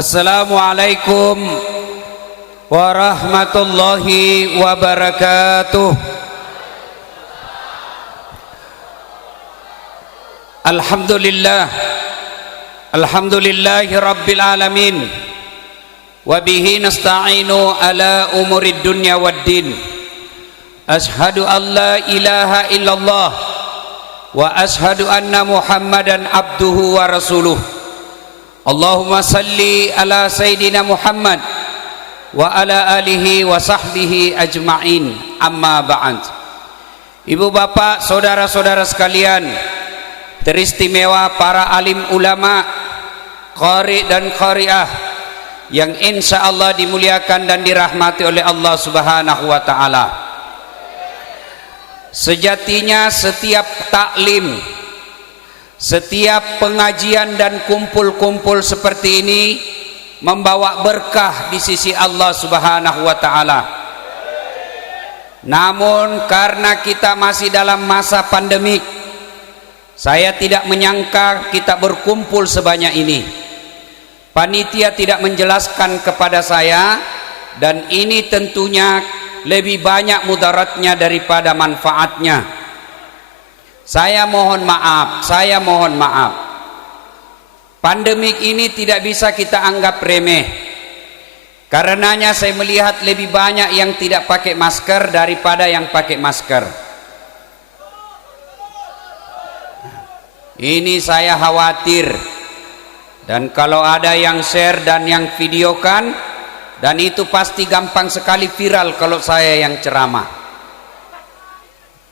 Assalamualaikum warahmatullahi wabarakatuh. Alhamdulillahi rabbil alamin. Wa bihi nasta'inu ala umurid dunya waddin. Ashhadu an la ilaha illallah wa ashhadu anna Muhammadan abduhu wa rasuluh. Allahumma salli ala Sayyidina Muhammad wa ala alihi wa sahbihi ajma'in, amma ba'd. Ibu bapak, saudara-saudara sekalian, teristimewa para alim ulama, qari dan qari'ah yang insya Allah dimuliakan dan dirahmati oleh Allah subhanahu wa ta'ala. Sejatinya setiap taklim, setiap pengajian dan kumpul-kumpul seperti ini membawa berkah di sisi Allah subhanahu wa ta'ala. Namun karena kita masih dalam masa pandemik, saya tidak menyangka kita berkumpul sebanyak ini. Panitia tidak menjelaskan kepada saya, dan ini tentunya lebih banyak mudaratnya daripada manfaatnya. Saya mohon maaf. Pandemik ini tidak bisa kita anggap remeh. Karenanya saya melihat lebih banyak yang tidak pakai masker daripada yang pakai masker. Ini saya khawatir. Dan kalau ada yang share dan yang videokan, dan itu pasti gampang sekali viral kalau saya yang ceramah.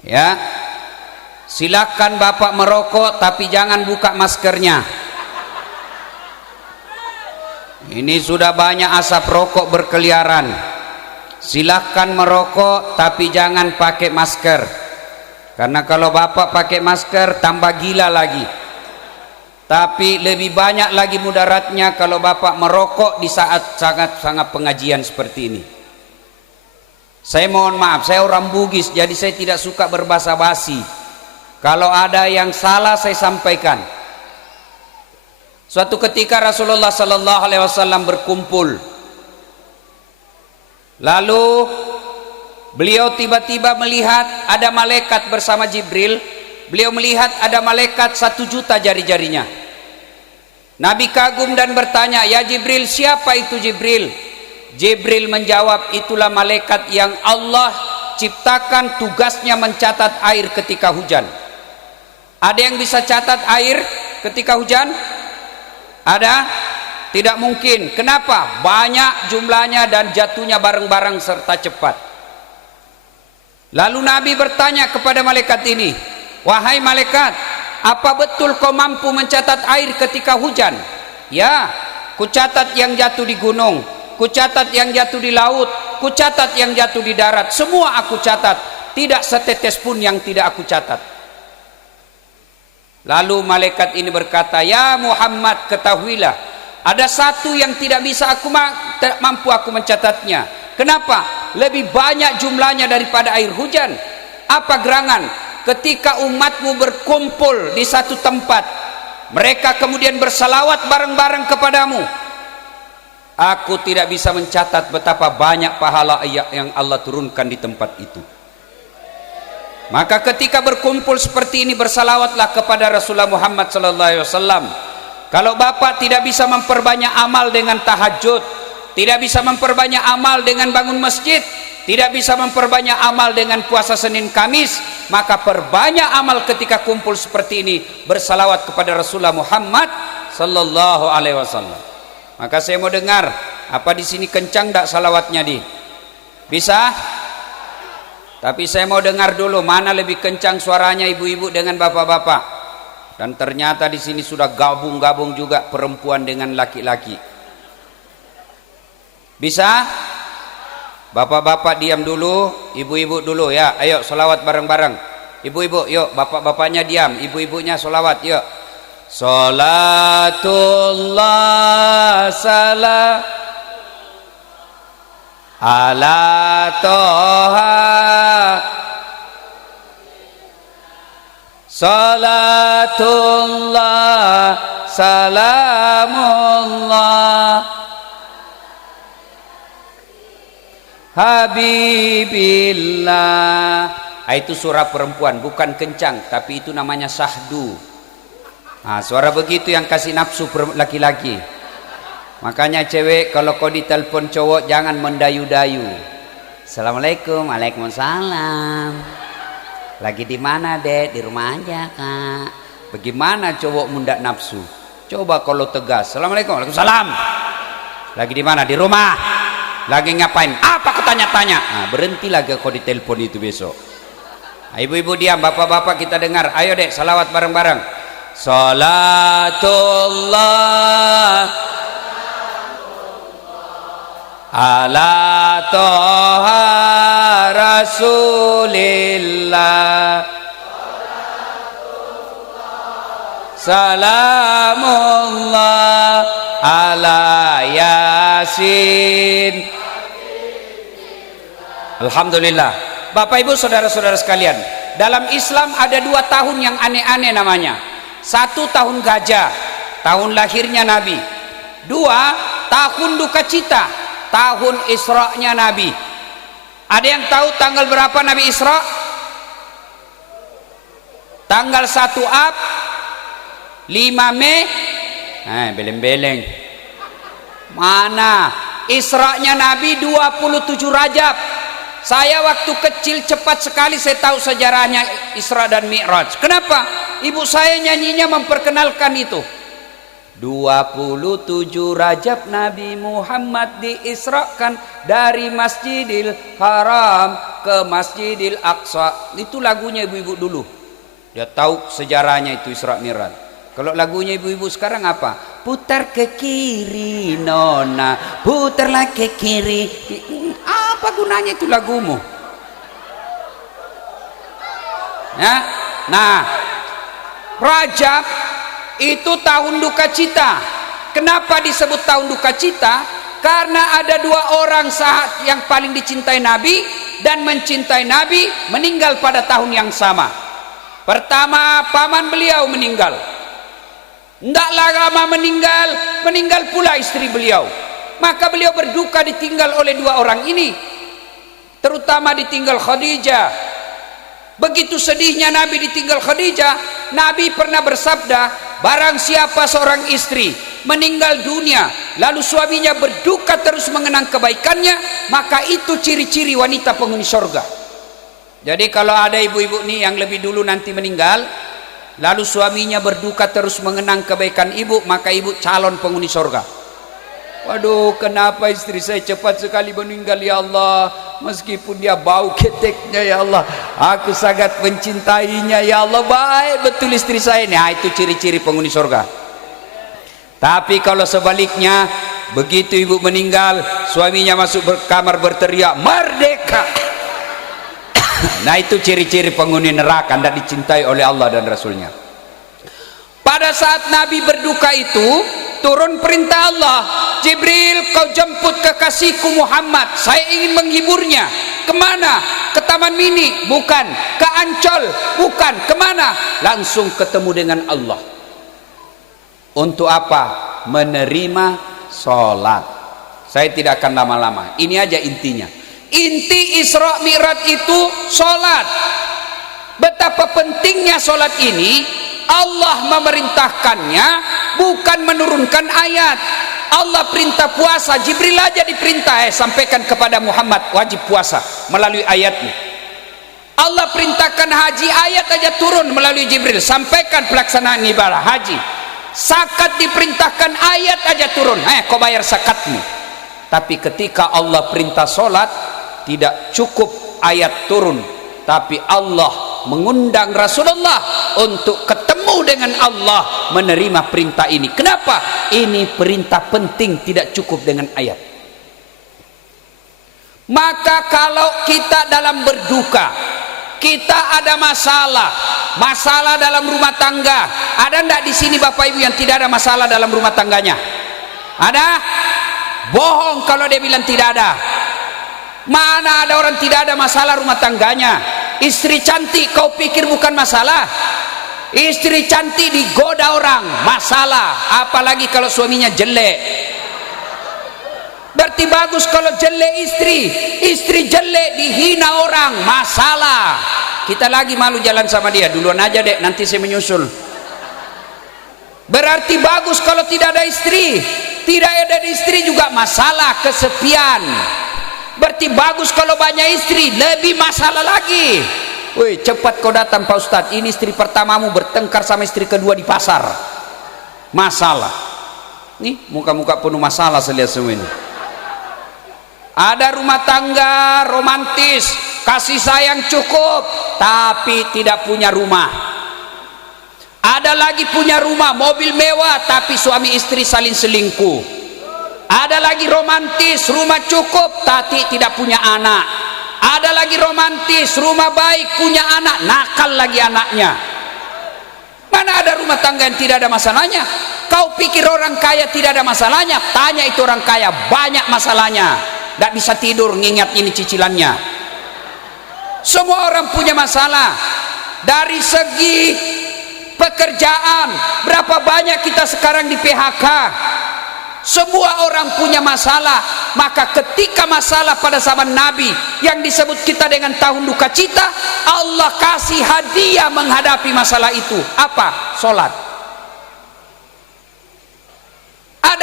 Ya. Silakan bapak merokok, tapi jangan buka maskernya. Ini sudah banyak asap rokok berkeliaran. Silakan merokok, tapi jangan pakai masker. Karena kalau bapak pakai masker tambah gila lagi. Tapi lebih banyak lagi mudaratnya kalau bapak merokok di saat sangat pengajian seperti ini. Saya mohon maaf, saya orang Bugis, jadi saya tidak suka berbasa-basi. Kalau ada yang salah saya sampaikan. Suatu ketika Rasulullah sallallahu alaihi wasallam berkumpul. Lalu beliau tiba-tiba melihat ada malaikat bersama Jibril. Beliau melihat ada malaikat 1 juta jari-jarinya. Nabi kagum dan bertanya, "Ya Jibril, siapa itu Jibril?" Jibril menjawab, "Itulah malaikat yang Allah ciptakan, tugasnya mencatat air ketika hujan." Ada yang bisa catat air ketika hujan? Ada? Tidak mungkin. Kenapa? Banyak jumlahnya dan jatuhnya bareng-bareng serta cepat. Lalu Nabi bertanya kepada malaikat ini, "Wahai malaikat, apa betul kau mampu mencatat air ketika hujan?" "Ya, kucatat yang jatuh di gunung, kucatat yang jatuh di laut, kucatat yang jatuh di darat. Semua aku catat, tidak setetes pun yang tidak aku catat." Lalu malaikat ini berkata, "Ya Muhammad, ketahuilah, ada satu yang tidak bisa mampu aku mencatatnya." "Kenapa?" "Lebih banyak jumlahnya daripada air hujan." "Apa gerangan?" "Ketika umatmu berkumpul di satu tempat, mereka kemudian bersalawat bareng-bareng kepadamu, aku tidak bisa mencatat betapa banyak pahala yang Allah turunkan di tempat itu." Maka ketika berkumpul seperti ini, bersalawatlah kepada Rasulullah Muhammad sallallahu alaihi wasallam. Kalau bapak tidak bisa memperbanyak amal dengan tahajud, tidak bisa memperbanyak amal dengan bangun masjid, tidak bisa memperbanyak amal dengan puasa Senin Kamis, maka perbanyak amal ketika kumpul seperti ini, bersalawat kepada Rasulullah Muhammad sallallahu alaihi wasallam. Maka saya mau dengar, apa di sini kencang enggak salawatnya di? Bisa? Tapi saya mau dengar dulu mana lebih kencang suaranya ibu-ibu dengan bapak-bapak. Dan ternyata di sini sudah gabung-gabung juga perempuan dengan laki-laki. Bisa? Bapak-bapak diam dulu, ibu-ibu dulu ya. Ayo selawat bareng-bareng. Ibu-ibu, yuk, bapak-bapaknya diam, ibu-ibunya selawat, yuk. Salatullah salam ala toha, salatullah salamullah habibillah. Itu suara perempuan, bukan kencang, tapi itu namanya sahdu. Suara begitu yang kasih nafsu laki-laki. Makanya cewek kalau kau ditelepon cowok jangan mendayu-dayu. Assalamualaikum. Waalaikumsalam. Lagi di mana, Dek? Di rumah aja, Kak. Bagaimana cowok mundak nafsu? Coba kalau tegas. Assalamualaikum. Waalaikumsalam. Lagi di mana? Di rumah. Lagi ngapain? Apa kau tanya-tanya? Berhentilah kau ditelepon itu besok. Ibu-ibu diam, bapak-bapak kita dengar. Ayo Dek, salawat bareng-bareng. Salatullah ala toha rasulillah, salamullah ala yasin. Alhamdulillah. Bapak ibu saudara-saudara sekalian, dalam Islam ada 2 tahun yang aneh-aneh namanya. 1 tahun gajah, tahun lahirnya Nabi. 2 tahun duka cita, tahun Isra-nya Nabi. Ada yang tahu tanggal berapa Nabi Isra? Tanggal 1 Ab, 5 Mei. Beleng-beleng. Mana? Isra-nya Nabi 27 Rajab. Saya waktu kecil cepat sekali saya tahu sejarahnya Isra dan Mi'raj. Kenapa? Ibu saya nyanyinya memperkenalkan itu. 27 Rajab Nabi Muhammad diisrakan dari Masjidil Haram ke Masjidil Aqsa. Itu lagunya ibu-ibu dulu. Dia tahu sejarahnya itu Isra Mi'raj. Kalau lagunya ibu-ibu sekarang apa? Putar ke kiri nona, putarlah ke kiri. Apa gunanya itu lagumu? Ya? Nah, Rajab itu tahun duka cita. Kenapa disebut tahun duka cita? Karena ada 2 orang sahabat yang paling dicintai Nabi dan mencintai Nabi meninggal pada tahun yang sama. Pertama, paman beliau meninggal. Tidaklah lama meninggal pula istri beliau. Maka beliau berduka ditinggal oleh 2 orang ini. Terutama ditinggal Khadijah. Begitu sedihnya Nabi ditinggal Khadijah, Nabi pernah bersabda, barang siapa seorang istri meninggal dunia lalu suaminya berduka terus mengenang kebaikannya, maka itu ciri-ciri wanita penghuni surga. Jadi kalau ada ibu-ibu nih yang lebih dulu nanti meninggal lalu suaminya berduka terus mengenang kebaikan ibu, maka ibu calon penghuni surga. Waduh, kenapa istri saya cepat sekali meninggal ya Allah, meskipun dia bau keteknya ya Allah, aku sangat mencintainya ya Allah, baik betul istri saya ini. Itu ciri-ciri penghuni surga. Tapi kalau sebaliknya, begitu ibu meninggal suaminya masuk kamar berteriak merdeka, nah itu ciri-ciri penghuni neraka, tidak dicintai oleh Allah dan Rasulnya. Pada saat Nabi berduka itu turun perintah Allah, Jibril kau jemput kekasihku Muhammad, saya ingin menghiburnya. Kemana? Ke Taman Mini? Bukan. Ke Ancol? Bukan. Kemana? Langsung ketemu dengan Allah. Untuk apa? Menerima sholat. Saya tidak akan lama-lama, ini aja intinya. Inti Isra Mi'raj itu sholat. Betapa pentingnya sholat ini, Allah memerintahkannya, bukan menurunkan ayat. Allah perintah puasa, Jibril aja diperintah sampaikan kepada Muhammad wajib puasa melalui ayatnya. Allah perintahkan haji, ayat aja turun melalui Jibril, sampaikan pelaksanaan ibadah haji. Zakat diperintahkan, ayat aja turun, kau bayar zakatmu. Tapi ketika Allah perintah sholat, tidak cukup ayat turun, tapi Allah mengundang Rasulullah untuk ketemu dengan Allah, menerima perintah ini. Kenapa? Ini perintah penting, tidak cukup dengan ayat. Maka kalau kita dalam berduka, kita ada masalah dalam rumah tangga. Ada enggak di sini Bapak Ibu yang tidak ada masalah dalam rumah tangganya? Ada? Bohong kalau dia bilang tidak ada. Mana ada orang tidak ada masalah rumah tangganya? Istri cantik kau pikir bukan masalah? Istri cantik digoda orang, masalah. Apalagi kalau suaminya jelek. Berarti bagus kalau jelek istri jelek dihina orang, masalah. Kita lagi malu jalan sama dia, duluan aja dek, nanti saya menyusul. Berarti bagus kalau tidak ada istri, tidak ada istri juga masalah, kesepian. Berarti bagus kalau banyak istri, lebih masalah lagi. Woi, cepat kau datang Pak Ustadz, ini istri pertamamu bertengkar sama istri kedua di pasar, masalah. Nih muka-muka penuh masalah saya lihat semua ini. Ada rumah tangga romantis, kasih sayang cukup, tapi tidak punya rumah. Ada lagi punya rumah, mobil mewah, tapi suami istri saling selingkuh. Ada lagi romantis, rumah cukup, tapi tidak punya anak. Ada lagi romantis, rumah baik, punya anak, nakal lagi anaknya. Mana ada rumah tangga yang tidak ada masalahnya? Kau pikir orang kaya tidak ada masalahnya? Tanya itu orang kaya, banyak masalahnya. Tidak bisa tidur ngingat ini cicilannya. Semua orang punya masalah. Dari segi pekerjaan, berapa banyak kita sekarang di PHK? Semua orang punya masalah. Maka ketika masalah pada zaman Nabi yang disebut kita dengan tahun duka cita, Allah kasih hadiah menghadapi masalah itu. Apa? Sholat.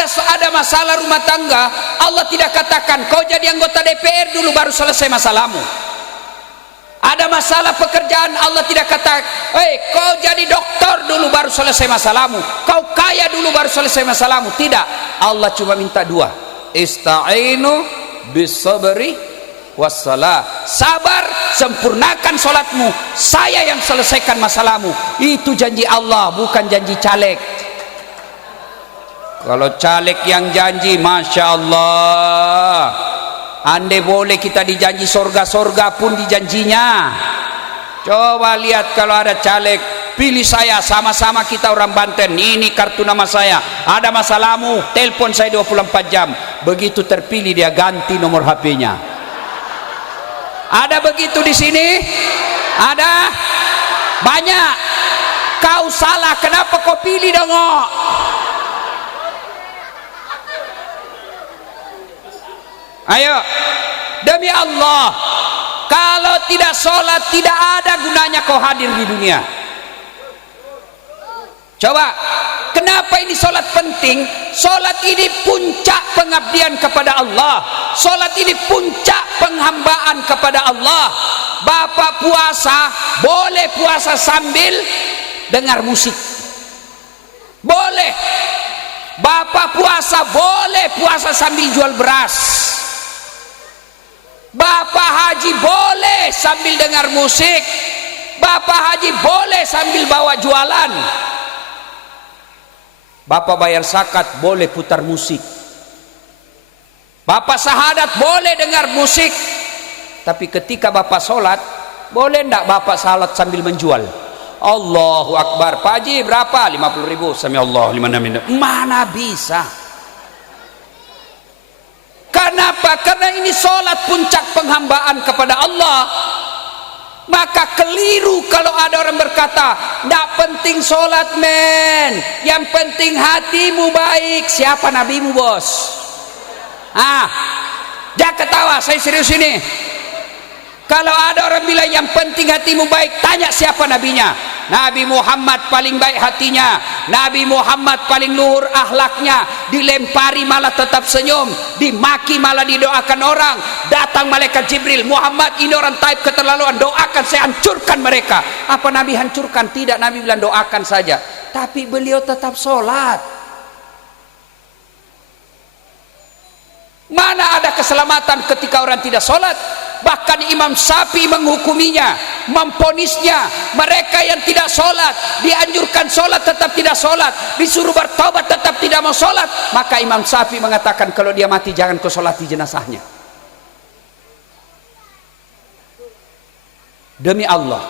Ada masalah rumah tangga, Allah tidak katakan kau jadi anggota DPR dulu baru selesai masalahmu. Ada masalah pekerjaan, Allah tidak kata, kau jadi dokter dulu baru selesai masalahmu, kau kaya dulu baru selesai masalahmu. Tidak, Allah cuma minta dua, ista'inu bisabri wassalah. Sabar, sempurnakan sholatmu, saya yang selesaikan masalahmu. Itu janji Allah, bukan janji caleg. Kalau caleg yang janji, Masya Allah, andai boleh kita dijanji sorga-sorga pun dijanjinya. Coba lihat kalau ada caleg, pilih saya, sama-sama kita orang Banten, ini kartu nama saya, ada masalahmu, telepon saya 24 jam. Begitu terpilih dia ganti nomor HP-nya. Ada begitu di sini? Ada? Banyak. Kau salah, kenapa kau pilih dong? Ayo, demi Allah, kalau tidak sholat tidak ada gunanya kau hadir di dunia. Coba, kenapa ini sholat penting? Sholat ini puncak pengabdian kepada Allah. Sholat ini puncak penghambaan kepada Allah. Bapak puasa, boleh puasa sambil dengar musik, boleh. Bapak puasa, boleh puasa sambil jual beras. Bapak haji boleh sambil dengar musik. Bapak haji boleh sambil bawa jualan. Bapak bayar zakat boleh putar musik. Bapak syahadat boleh dengar musik. Tapi ketika bapak sholat, boleh ndak bapak salat sambil menjual? Allahu Akbar, Pak Haji berapa? 50.000. Sami Allah liman hamidah. Mana bisa? Kenapa? Karena ini sholat puncak penghambaan kepada Allah. Maka keliru kalau ada orang berkata, tidak penting sholat men, yang penting hatimu baik. Siapa nabimu bos? Jangan ketawa, saya serius ini. Kalau ada orang bilang yang penting hatimu baik, tanya siapa nabinya. Nabi Muhammad paling baik hatinya, Nabi Muhammad paling luhur akhlaknya, dilempari malah tetap senyum, dimaki malah didoakan orang. Datang malaikat Jibril, Muhammad ini orang taib keterlaluan, doakan saya hancurkan mereka. Apa Nabi hancurkan? Tidak, Nabi bilang doakan saja. Tapi beliau tetap sholat. Mana ada keselamatan ketika orang tidak sholat? Bahkan Imam Syafi'i menghukuminya, memponisnya. Mereka yang tidak sholat, dianjurkan sholat tetap tidak sholat, disuruh bertobat tetap tidak mau sholat. Maka Imam Syafi'i mengatakan kalau dia mati jangan kau sholati jenazahnya. Demi Allah,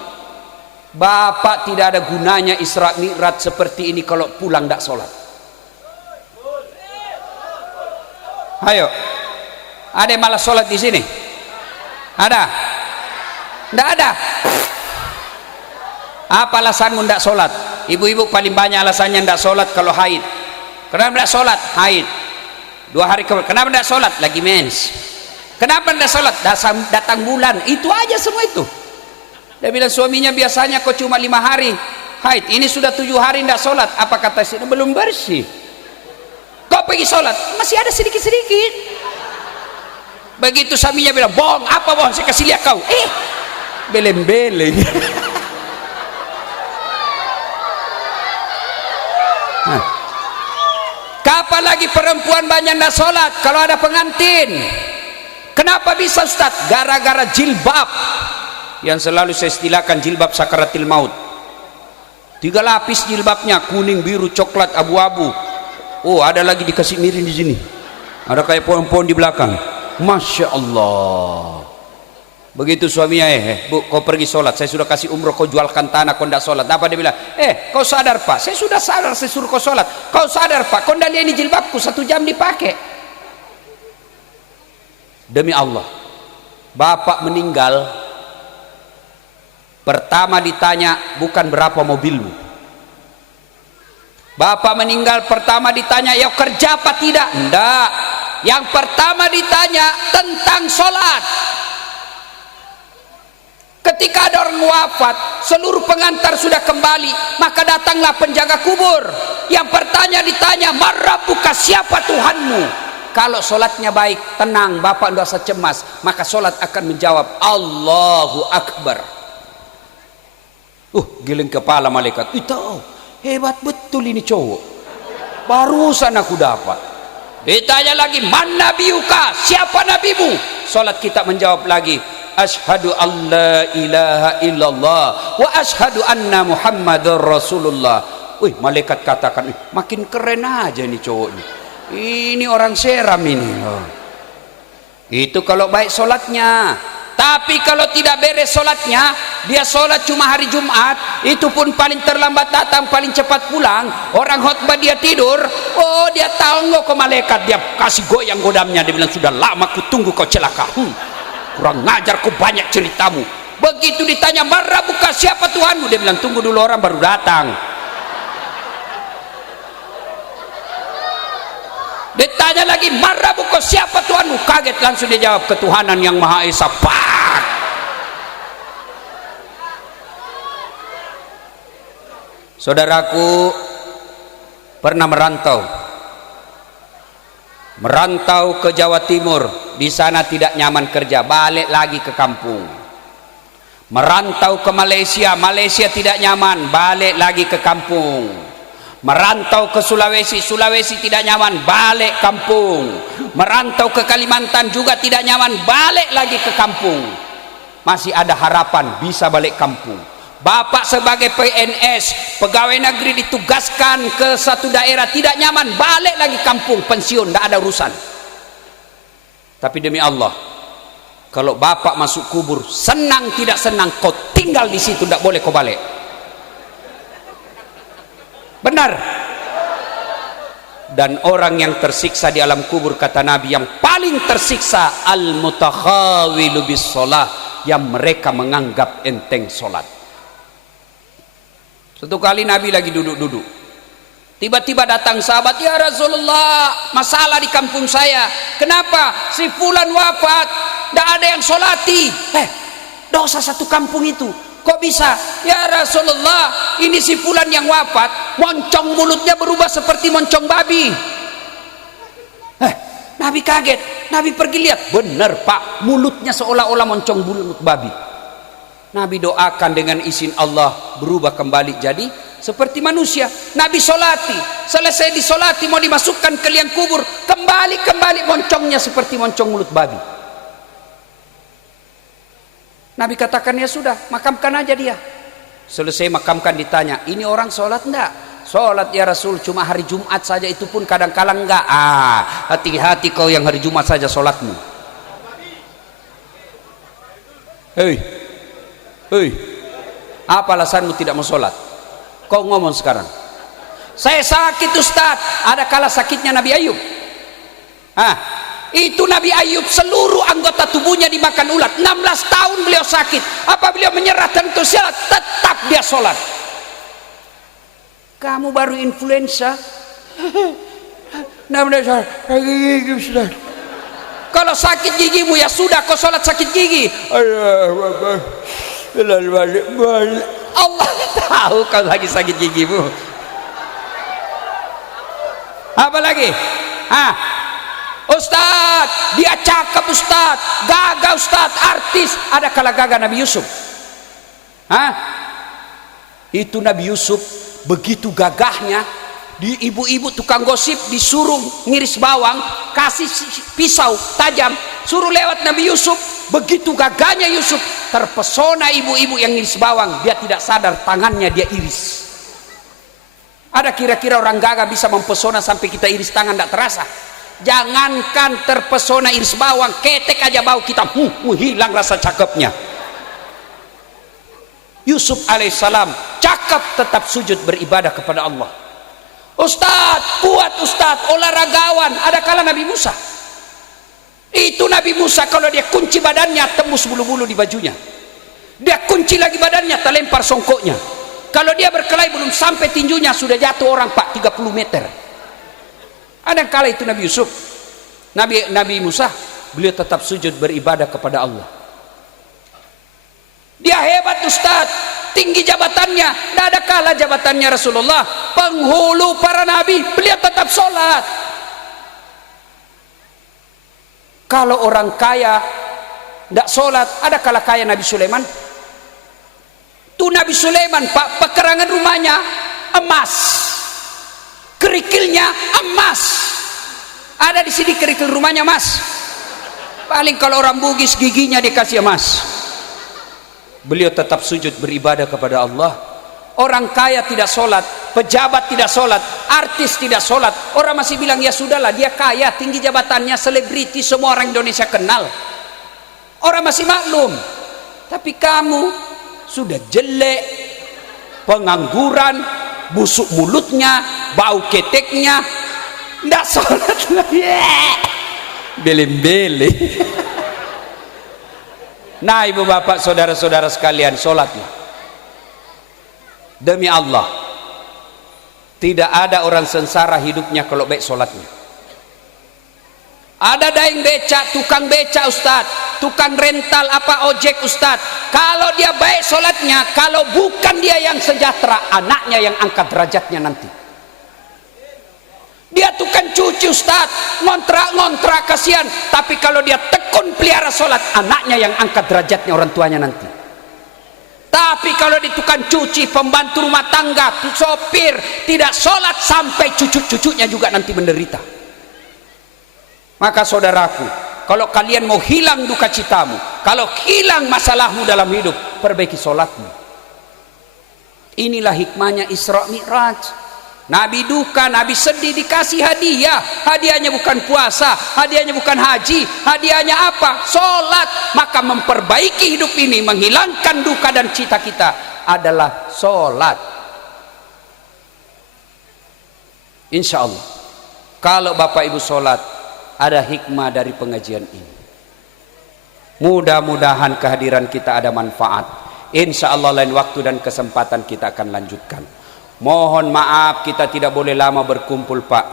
Bapak tidak ada gunanya Isra Mi'raj seperti ini kalau pulang tidak sholat. Ayo, ada yang malas sholat di sini? Ada? Tidak ada. Apa alasanmu tidak sholat? Ibu-ibu paling banyak alasannya tidak sholat kalau haid. Kenapa tidak sholat? Haid. 2 hari kemudian, kenapa tidak sholat? Lagi mens. Kenapa tidak sholat? Datang bulan. Itu aja semua itu. Dia bilang suaminya, biasanya kau cuma 5 hari haid, ini sudah 7 hari tidak sholat. Apa kata istri? Belum bersih. Kau pergi sholat, masih ada sedikit-sedikit. Begitu suaminya bilang, bohong, apa bohong, saya kasih lihat kau. Beleng-beleng. Kapan lagi perempuan banyak tidak sholat kalau ada pengantin? Kenapa bisa Ustaz? Gara-gara jilbab yang selalu saya istilahkan jilbab sakaratil maut. 3 lapis jilbabnya, kuning, biru, coklat, abu-abu. Oh, ada lagi dikasih miring di sini. Ada kayak pohon-pohon di belakang. Masya Allah. Begitu suaminya, bu, kau pergi sholat, saya sudah kasih umroh, kau jualkan tanah, kau tidak sholat. Apa dia bilang? Kau sadar Pak? Saya sudah sadar, saya suruh kau sholat. Kau sadar Pak? Kau tidak lihat ini jilbabku 1 jam dipakai. Demi Allah, bapak meninggal, pertama ditanya bukan berapa mobilmu. Bapak meninggal pertama ditanya, ya kerja apa tidak? Enggak. Yang pertama ditanya tentang sholat. Ketika ada orang wafat, seluruh pengantar sudah kembali, maka datanglah penjaga kubur. Yang ditanya, "Marabbuka, siapa Tuhanmu?" Kalau sholatnya baik, tenang, bapak tidak usah cemas, maka sholat akan menjawab, "Allahu Akbar." Giling kepala malaikat. Itu hebat betul ini cowok. Barusan aku dapat. Ditanya lagi, "Man nabiyuka?" Siapa nabimu? Sholat kita menjawab lagi, "Asyhadu an la ilaha illallah wa asyhadu anna Muhammadar Rasulullah." Malaikat katakan, makin keren aja nih cowok ini. Ini orang seram ini. Itu kalau baik sholatnya. Tapi kalau tidak beres sholatnya, dia sholat cuma hari Jumat, itu pun paling terlambat datang, paling cepat pulang. Orang khotbah dia tidur, dia tahu ke malaikat, dia kasih goyang godamnya. Dia bilang, "Sudah lama ku tunggu kau celaka. Kurang ngajar, kau banyak ceritamu." Begitu ditanya, "Marabbuka, siapa Tuhanmu?" Dia bilang, "Tunggu dulu, orang baru datang." Ditanya lagi, "Marabbuka, siapa Tuhanmu?" Kaget langsung dia jawab, "Ketuhanan yang Maha Esa." Pak. Saudaraku pernah merantau ke Jawa Timur, di sana tidak nyaman kerja, balik lagi ke kampung. Merantau ke Malaysia, Malaysia tidak nyaman, balik lagi ke kampung. Merantau ke Sulawesi, Sulawesi tidak nyaman, balik kampung. Merantau ke Kalimantan juga tidak nyaman, balik lagi ke kampung. Masih ada harapan bisa balik kampung. Bapak sebagai PNS, pegawai negeri, ditugaskan ke satu daerah, tidak nyaman, balik lagi kampung, pensiun, tidak ada urusan. Tapi demi Allah, kalau bapak masuk kubur, senang tidak senang, kau tinggal di situ, tidak boleh kau balik. Benar. Dan orang yang tersiksa di alam kubur, kata Nabi, yang paling tersiksa al-mutakhawilu bis sholah, yang mereka menganggap enteng sholat. Suatu kali Nabi lagi duduk-duduk, tiba-tiba datang sahabat, "Ya Rasulullah, masalah di kampung saya. Kenapa? Si fulan wafat, tidak ada yang sholati." Dosa satu kampung itu. Kok bisa? "Ya Rasulullah, ini si fulan yang wafat, moncong mulutnya berubah seperti moncong babi." Nabi kaget. Nabi pergi lihat, benar Pak, mulutnya seolah-olah moncong mulut babi. Nabi doakan dengan izin Allah, berubah kembali jadi seperti manusia. Nabi solati, selesai disolati mau dimasukkan ke liang kubur, kembali moncongnya seperti moncong mulut babi. Nabi katakan, "Ya sudah, makamkan aja dia." Selesai makamkan, ditanya, "Ini orang sholat enggak?" "Sholat ya Rasul, cuma hari Jumat saja, itu pun kadang-kadang enggak." Hati-hati kau yang hari Jumat saja sholatmu. Hei, apa alasanmu tidak mau sholat? Kau ngomong sekarang, "Saya sakit Ustaz." Ada kala sakitnya Nabi Ayub. Itu Nabi Ayub seluruh anggota tubuhnya dimakan ulat. 16 tahun beliau sakit. Apa beliau menyerah dan sholat? Tetap dia sholat. Kamu baru influenza, sakit gigi Ustaz. Kalau sakit gigimu ya sudah, kau sholat sakit gigi. Allah tahu kau lagi sakit gigimu. Apa lagi? Ustaz, dia cakep Ustaz, gagah Ustaz, artis. Ada kala gagah Nabi Yusuf? Itu Nabi Yusuf begitu gagahnya, di ibu-ibu tukang gosip disuruh ngiris bawang, kasih pisau tajam, suruh lewat Nabi Yusuf. Begitu gagahnya Yusuf, terpesona ibu-ibu yang ngiris bawang, dia tidak sadar tangannya dia iris. Ada kira-kira orang gagah bisa mempesona sampai kita iris tangan tidak terasa? Jangankan terpesona iris bawang, ketek aja bau kita hilang rasa cakepnya. Yusuf alaihissalam cakep, tetap sujud beribadah kepada Allah. Ustaz, kuat Ustaz, olahragawan. Ada kala Nabi Musa, itu Nabi Musa kalau dia kunci badannya tembus bulu-bulu di bajunya, dia kunci lagi badannya terlempar songkoknya. Kalau dia berkelahi belum sampai tinjunya sudah jatuh orang Pak 30 meter. Ada kala itu Nabi Yusuf, Nabi Musa, beliau tetap sujud beribadah kepada Allah. Dia hebat Ustaz, tinggi jabatannya. Tidak ada kala jabatannya Rasulullah penghulu para nabi, beliau tetap sholat. Kalau orang kaya tidak sholat, ada kala kaya Nabi Sulaiman. Tuh Nabi Sulaiman Pak, pekerangan rumahnya emas, kerikilnya emas. Ada di sini kerikil rumahnya emas. Paling kalau orang Bugis giginya dikasih emas. Beliau tetap sujud beribadah kepada Allah. Orang kaya tidak sholat, pejabat tidak sholat, artis tidak sholat. Orang masih bilang ya sudahlah, dia kaya, tinggi jabatannya, selebriti, semua orang Indonesia kenal. Orang masih maklum. Tapi kamu sudah jelek, pengangguran, busuk mulutnya, bau keteknya, tidak sholat lagi. Bele-bele. Nah ibu bapak saudara-saudara sekalian, sholatlah. Demi Allah, tidak ada orang sengsara hidupnya kalau baik sholatnya. Ada daeng beca, tukang beca Ustaz, tukang rental apa ojek Ustaz, kalau dia baik sholatnya, kalau bukan dia yang sejahtera, anaknya yang angkat derajatnya nanti. Dia tukang cuci Ustaz, ngontrak kasihan, tapi kalau dia tekun pelihara sholat, anaknya yang angkat derajatnya orang tuanya nanti. Tapi kalau di tukang cuci, pembantu rumah tangga, sopir, tidak sholat, sampai cucu-cucunya juga nanti menderita. Maka saudaraku, kalau kalian mau hilang duka citamu, kalau hilang masalahmu dalam hidup, perbaiki sholatmu. Inilah hikmahnya Isra Mi'raj. Nabi duka, Nabi sedih, dikasih hadiah. Hadiahnya bukan puasa, hadiahnya bukan haji, hadiahnya apa? Sholat. Maka memperbaiki hidup ini, menghilangkan duka dan cita kita adalah sholat. Insya Allah, kalau Bapak Ibu sholat, ada hikmah dari pengajian ini. Mudah-mudahan kehadiran kita ada manfaat. Insya Allah lain waktu dan kesempatan kita akan lanjutkan. Mohon maaf kita tidak boleh lama berkumpul Pak.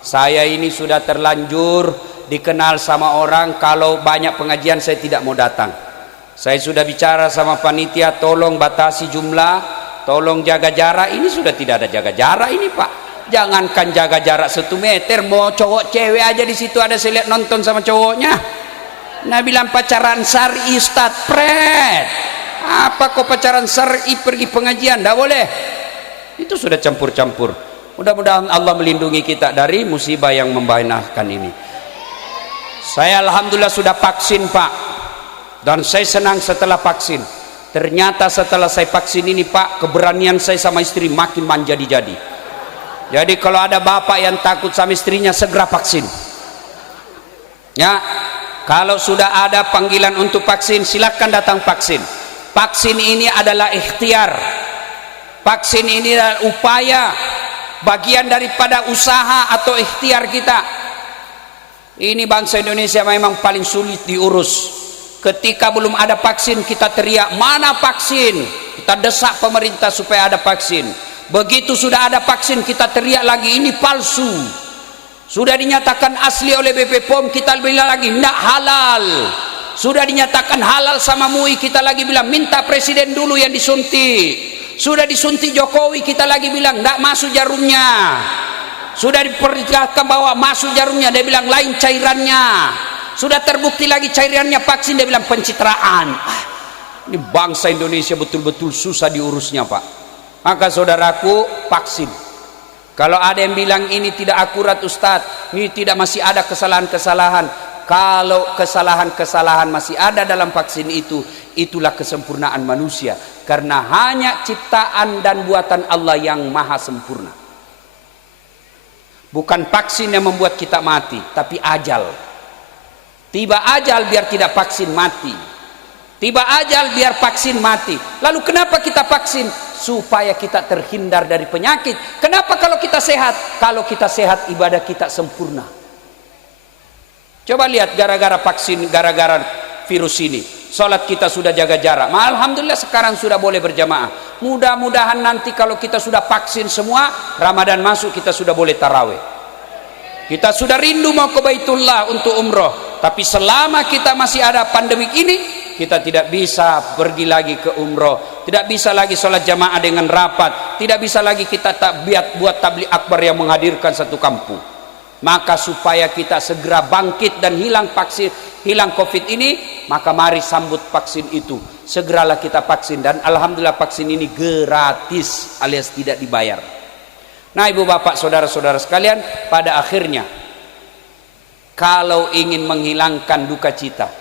Saya ini sudah terlanjur dikenal sama orang, kalau banyak pengajian saya tidak mau datang. Saya sudah bicara sama panitia, tolong batasi jumlah, tolong jaga jarak. Ini sudah tidak ada jaga jarak ini Pak. Jangankan jaga jarak 1 meter, mau cowok cewek aja di situ ada, saya lihat nonton sama cowoknya. Nah bilang pacaran syar'i Ustaz, pret. Apa kok pacaran syar'i pergi pengajian? Tidak boleh. Itu sudah campur-campur. Mudah-mudahan Allah melindungi kita dari musibah yang membahayakan ini. Saya alhamdulillah sudah vaksin Pak, dan saya senang setelah vaksin. Ternyata setelah saya vaksin ini Pak, keberanian saya sama istri makin menjadi-jadi. Jadi kalau ada bapak yang takut sama istrinya, segera vaksin. Ya, kalau sudah ada panggilan untuk vaksin, silakan datang vaksin. Vaksin ini adalah ikhtiar. Vaksin ini adalah upaya, bagian daripada usaha atau ikhtiar kita. Ini bangsa Indonesia memang paling sulit diurus. Ketika belum ada vaksin kita teriak, mana vaksin? Kita desak pemerintah supaya ada vaksin. Begitu sudah ada vaksin kita teriak lagi, ini palsu. Sudah dinyatakan asli oleh BP POM, kita bilang lagi tidak halal. Sudah dinyatakan halal sama MUI, kita lagi bilang minta presiden dulu yang disuntik. Sudah disuntik Jokowi, kita lagi bilang tidak masuk jarumnya. Sudah diperlihatkan bahwa masuk jarumnya, dia bilang lain cairannya. Sudah terbukti lagi cairannya vaksin, dia bilang pencitraan. Ini bangsa Indonesia betul-betul susah diurusnya, Pak. Maka saudaraku, vaksin. Kalau ada yang bilang ini tidak akurat Ustadz, ini tidak, masih ada kesalahan-kesalahan. Kalau kesalahan-kesalahan masih ada dalam vaksin itu, itulah kesempurnaan manusia. Karena hanya ciptaan dan buatan Allah yang maha sempurna. Bukan vaksin yang membuat kita mati, tapi ajal. Tiba ajal biar tidak vaksin mati. Tiba ajal biar vaksin mati. Lalu kenapa kita vaksin? Supaya kita terhindar dari penyakit. Kenapa kalau kita sehat? Kalau kita sehat ibadah kita sempurna. Coba lihat, gara-gara vaksin, gara-gara virus ini, sholat kita sudah jaga jarak. Alhamdulillah sekarang sudah boleh berjamaah. Mudah-mudahan nanti kalau kita sudah vaksin semua, Ramadan masuk kita sudah boleh tarawih. Kita sudah rindu mau ke Baitullah untuk umroh. Tapi selama kita masih ada pandemik ini, kita tidak bisa pergi lagi ke umroh, tidak bisa lagi sholat jamaah dengan rapat, tidak bisa lagi kita buat tabligh akbar yang menghadirkan satu kampung. Maka supaya kita segera bangkit dan hilang vaksin, hilang COVID ini, maka mari sambut vaksin itu. Segeralah kita vaksin, dan alhamdulillah vaksin ini gratis alias tidak dibayar. Nah, ibu bapak saudara-saudara sekalian, pada akhirnya kalau ingin menghilangkan duka cita,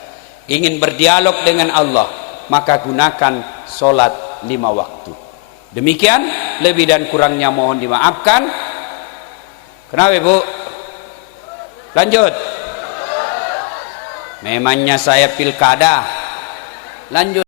ingin berdialog dengan Allah, maka gunakan sholat 5 waktu. Demikian, lebih dan kurangnya mohon dimaafkan. Kenapa ibu? Lanjut. Memangnya saya pilkada. Lanjut.